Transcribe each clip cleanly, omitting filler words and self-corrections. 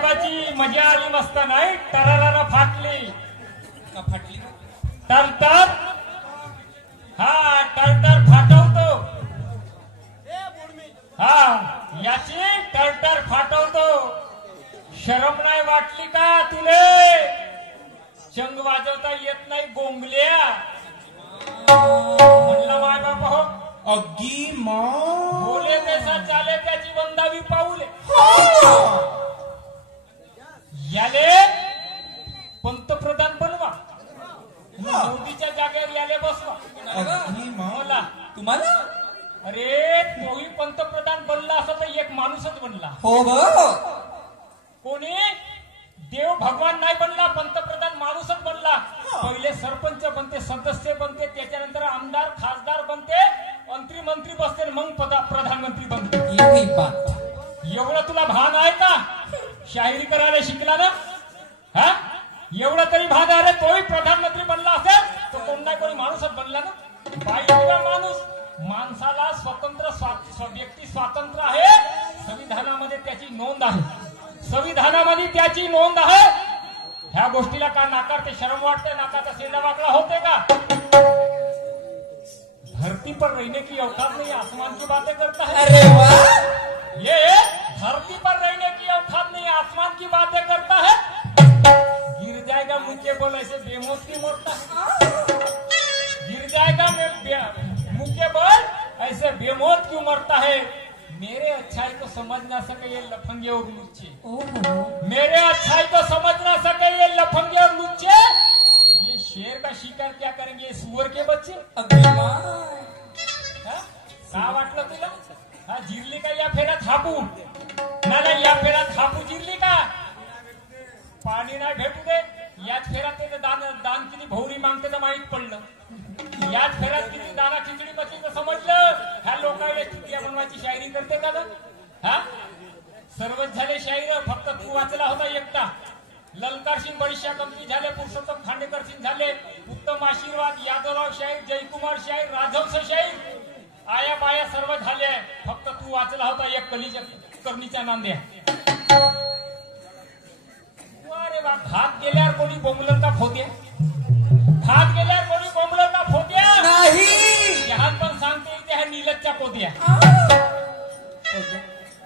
साहेबाची मजा आली मस्त नाही टरारा फाटली का फाटली टरटर हा टरटर फाटवतो हा याची टरटर फाटवतो शरम नाही वाटली का तुले चंग वाजवता येत नाही गोंगल्या म्हणला माय बापा हो अग्गी माँ बोले तैसा चाले त्याची वंदावी पाऊले याले पंतप्रधान बनवा मोदीच्या जागेवर याले बसवा अग्गी माँ मला तुम्हाला अरे तोही पंतप्रधान बनला असं तर एक माणूसच बनला हो ग कोणी देव भगवान नाही बनला पंतप्रधान माणूसच बनला पहिले सरपंच बनते सदस्य बनते त्याच्यानंतर आमदार खासदार बनते मंत्री बसते मग प्रधानमंत्री बनते एवढं तुला भान आहे का शायरी करायला शिकला ना हा एवढं तरी भान आहे रे तोही प्रधानमंत्री बनला असेल तर कोण नाही कोणी माणूसच बनला ना बाई किंवा माणूस माणसाला स्वतंत्र व्यक्ती स्वातंत्र्य आहे संविधानामध्ये त्याची नोंद आहे संविधानामध्ये त्याची नोंद आहे ह्या गोष्टीला का नाकारते शरम वाटते नाकाचा सेंडा वाकडा होते का धरती पर रहने की औकात नहीं आसमान की बातें करता है अरे वाह ये धरती पर रहने की औकात नहीं आसमान की बातें करता है गिर जाएगा मुझे बोल ऐसे बेमौत की मरता है गिर जाएगा मुझे बोल ऐसे बेमौत क्यों मरता है मेरे अच्छाई को समझ ना सके ये लफंगे और लुच्चे मेरे अच्छाई को समझ ना सके ये लफंगे और लुच्चे ये शेर का शिकार क्या करेंगे सुअर के बच्चे का वाटलं तुला हा जिरली का या फेऱ्यात हापू नाही या फेऱ्यात हापू जिरली का पाणी नाही भेटू दे याच फेऱ्यात ते दान किती भौरी मागते तर माहित पडलं याच फेऱ्यात किती दाना खिचडी बसली तर समजलं ह्या लोकांना चिठ्ठ्या बनवायची शायरी करते का हा सर्वच झाले शायर फक्त तू वाचला होता एकटा ललकार सिंग बडीशा कंपनी झाले पुरुषोत्तम खांडेकर सिंग झाले उत्तम आशीर्वाद यादवराव शाहीर जयकुमार शाहीर राजहंस शाहीर आया बाया सर्व झाले फक्त तू वाचला होता एक कलीच्या करणीच्या नांद्या अरे वा भात गेल्यावर कोणी बोंबलत का फोत्या भात गेल्यावर कोणी बोंबलत का फोत्या नाही जहाज पण सांगते इथे ह्या नीलजच्या पोत्या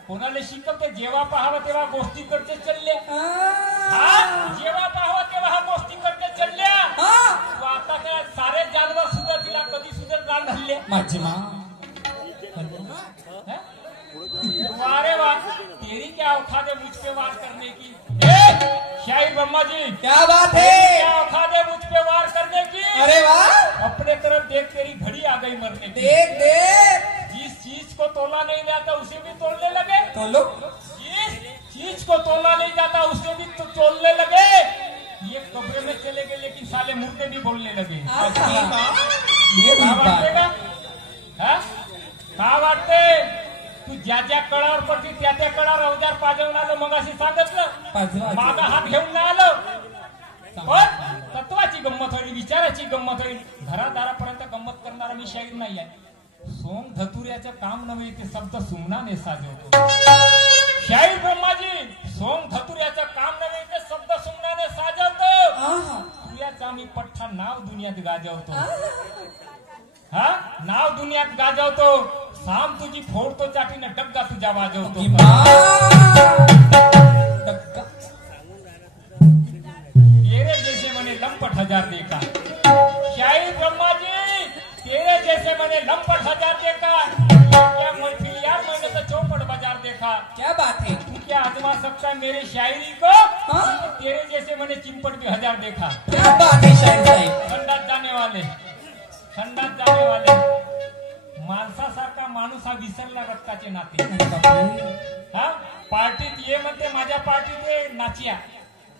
कोणाला शिकवते जेव्हा पाहावं तेव्हा गोष्टी करते चालल्या जेव्हा पाहावं तेव्हा हा गोष्टी करते चालल्या तू आता काय सारे जानवर सुद्धा तिला कधी सुद्धा जाण धरले माझी माँ अरे वाह तेरी क्या औकात है मुझ पे वार करने की शाहिर ब्रह्मा जी क्या बात है क्या औकात है मुझ पे वार करने की अरे वाह अपने तरफ देख तेरी घड़ी आ गई मरने की देख देख जिस चीज को तोला नहीं जाता उसे भी तोड़ने लगे तो लो जिस चीज को तोला नहीं जाता उसे भी तो तोड़ने लगे ये कब्र में चले गए लेकिन साले मुर्दे भी बोलने लगे ये वाटते का का वाटते तू ज्या ज्या कळावर पडती त्या त्या कळावर अवजार पाजवून आलं मग अशी सांगितलं मागा हात घेऊन नाही आलं पण तत्वाची गंमत होईल विचाराची गंमत होईल घरादारापर्यंत गंमत करणारा मी शाहीर नाही आहे सोम धतुऱ्याचं काम नव्हे ते शब्द सुमनाने साजवतो शाहीर ब्रह्माजी सोम धतुऱ्याचं काम नव्हे ते शब्द सुमनाने साजवतो तुझ्याचा मी पठ्ठा नाव दुनियात गाजवतो हा नाव दुनियात गाजवतो साम तुझी फोडतो चाटीने डग्गा तुझ्या वाजवतो तेरे जैसे मैंने लंपट हजार देखा शाहीर ब्रह्मा जी तेरे जैसे मैंने लंपट हजार देखा क्या महफिल यार मैंने तो चौपट बाजार देखा क्या बात है तू क्या आजमा सकता है मेरी शायरी को तेरे जैसे मैंने चिंपट भी हजार देखा क्या बात है शाहीर साहेब खंडात जाने वाले माणसासारखा माणूस हा विसरला रक्ताचे नाते हा पार्टीत ये म्हणते माझ्या पार्टीत ये नाचिया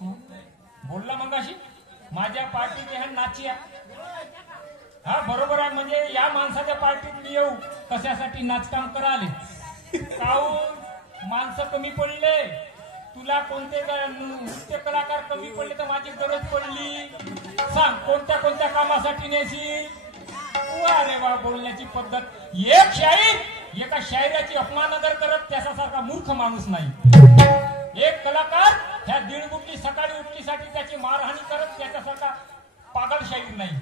बोलला मगाशी माझ्या पार्टीत ये नाचिया हा बरोबर आहे म्हणजे या माणसाच्या पार्टीत मी येऊ कशासाठी नाचकाम कराले काहून माणसं कमी पडले तुला कोणते नृत्य कलाकार कमी पडले तर माझी गरज पडली सांग कोणत्या कोणत्या कामासाठी नेसी अरे वा बोलण्याची पद्धत एक शाहीर एका शायराची अपमानादर करत त्याच्यासारखा मूर्ख माणूस नाही एक कलाकार ह्या दीड बुटली सकाळी उठलीसाठी त्याची मारहाणी करत त्याच्यासारखा पागल शाहीर नाही.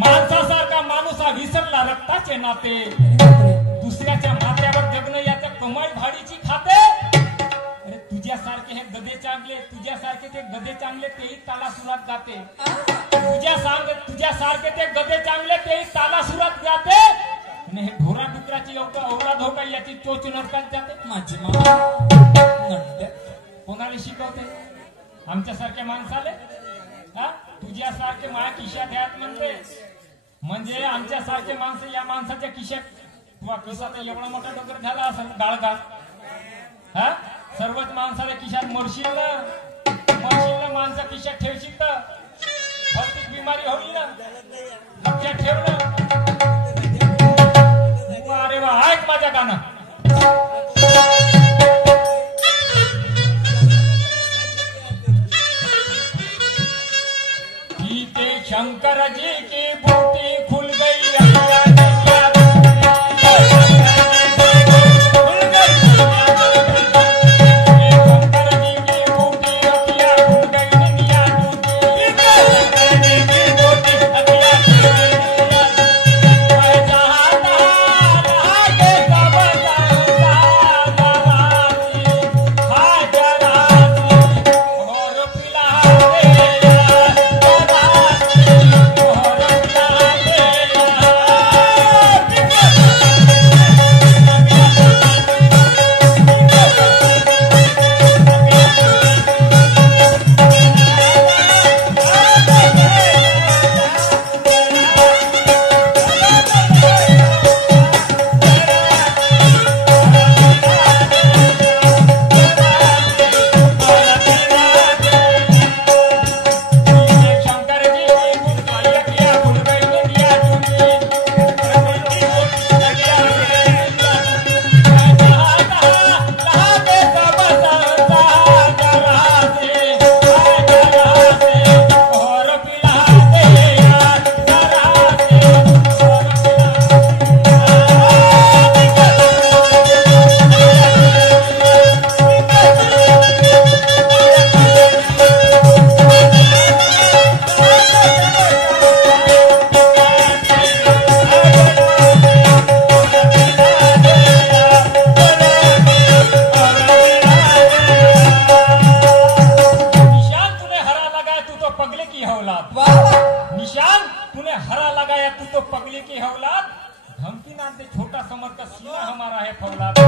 माणसासारखा माणूस हा विसरला रक्ताचे नाते, दुसऱ्याच्या माथ्यावर जगणं याचं कमाई भाडीची खाते. अरे तुझ्यासारखे हे गधे चांगले, तुझ्यासारखे ते गधे चांगले तेही ताला सुरात गाते. तुझ्यासारखे ते गधे चांगले तेही ताला सुरात गाते. आणि हे ढोरा डुकराची औलाद हो का याची चोच नरकात जाते. माझी मामा कोणाला शिकवते? आमच्यासारख्या माणसाले. हा तुझ्यासारखे माझ्या खिशात ह्यात म्हणते, म्हणजे आमच्यासारखे माणसं या माणसाच्या खिशात. तुझा खिसा तर एवढा मोठा डोकर झाला असेल गाळगा. हा सर्वच माणसाच्या खिशात मरशील ना माणसा खिशात ठेवशील तर भौतिक बिमारी होईल ना. लक्षात ठेव ना. अरे वा, ऐक माझ्या गाणं. शंकर जी की बूटी खुल गई अखिया दुनिया खुल गई. शंकर जी की बूटी अखिया खुल गई दुनिया टूटी. शंकर जी की बूटी अखिया खुल गई दुनिया टूटी. मैं जहाँ तहाँ के सब और पिला निशान तूने हरा लगाया तू तो पगली की औलाद. धमकी ना दे छोटा समर का सीना हमारा है फौलाद.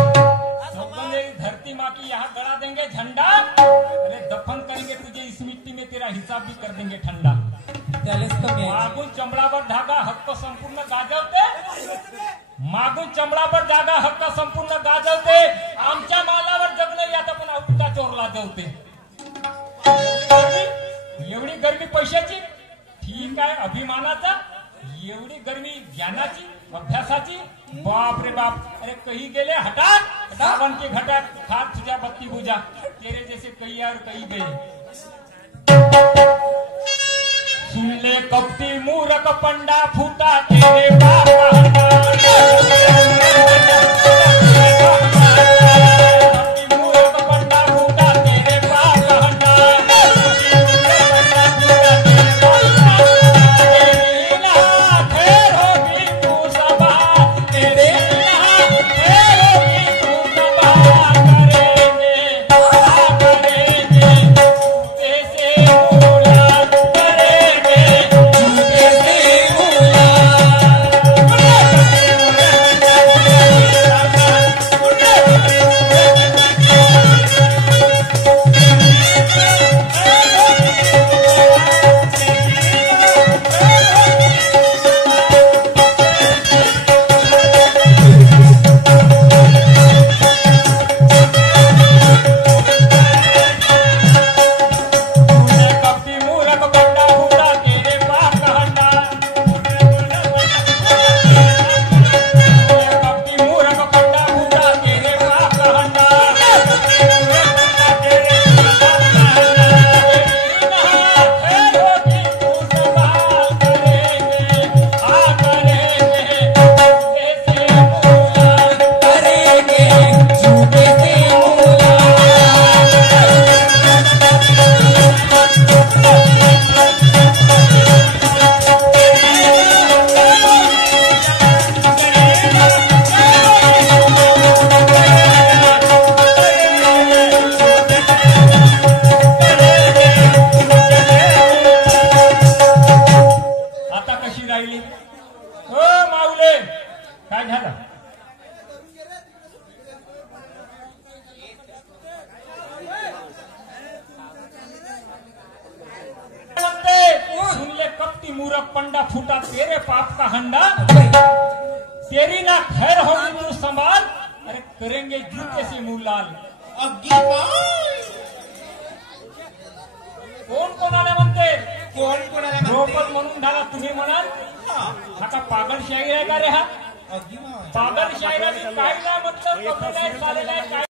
धरती माँ की यहाँ गड़ा देंगे झंडा. अरे दफन करेंगे तुझे इस मिट्टी में, तेरा हिसाब भी कर देंगे ठंडा. मागून चमडावर धागा हक्क संपूर्ण गाजवते. मागून चमडावर धागा हक्क संपूर्ण गाजवते. आमच्या मालावर जगणं याचा पण औका चोरला जवते. एवढी गर्मी पैशाची ठीक आहे अभिमानाचा, एवढी गर्मी ज्ञानाची अभ्यासाची. बाप रे बाप. अरे कही गेले हटात सावन के घटात खात तुझ्या बत्ती बुझा. तेरे जैसे कई और कई गए. सुन ले कपटी मूरख पंडा फूटा तेरे बाप का की मूरख पंडा फूटा तेरे पाप का हंडा, तेरी ना खैर होगी तू संभाल, अरे करेंगे जूते से मुंह लाल. अगदी बाय. कोण कोणाला म्हणते? कोण कोणाला द्रौपद म्हणते? म्हणून झाला तुम्ही म्हणाल. हा, हा का पागल शाहीर आहे का रे हा? अगदी बाय. पागल शाहिरांनी काही नाही म्हटलं, कमी नाही, चालेलं आहे, काही